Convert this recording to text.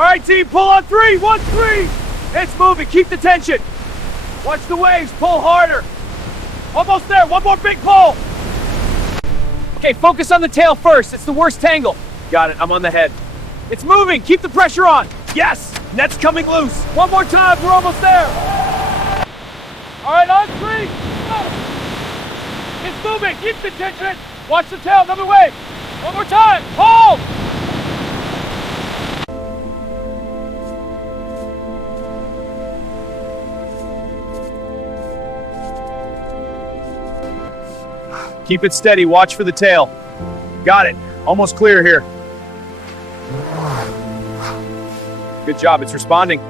All right, team, pull on 3. 1, 3. It's moving. Keep the tension. Watch the waves. Pull harder. Almost there. One more big pull. Okay, focus on the tail first. It's the worst tangle. Got it. I'm on the head. It's moving. Keep the pressure on. Yes. Net's coming loose. One more time. We're almost there. All right, on 3. Go. It's moving. Keep the tension. Watch the tail. Another wave. One more time. Hold. Keep it steady. Watch for the tail. Got it. Almost clear here. Good job. It's responding.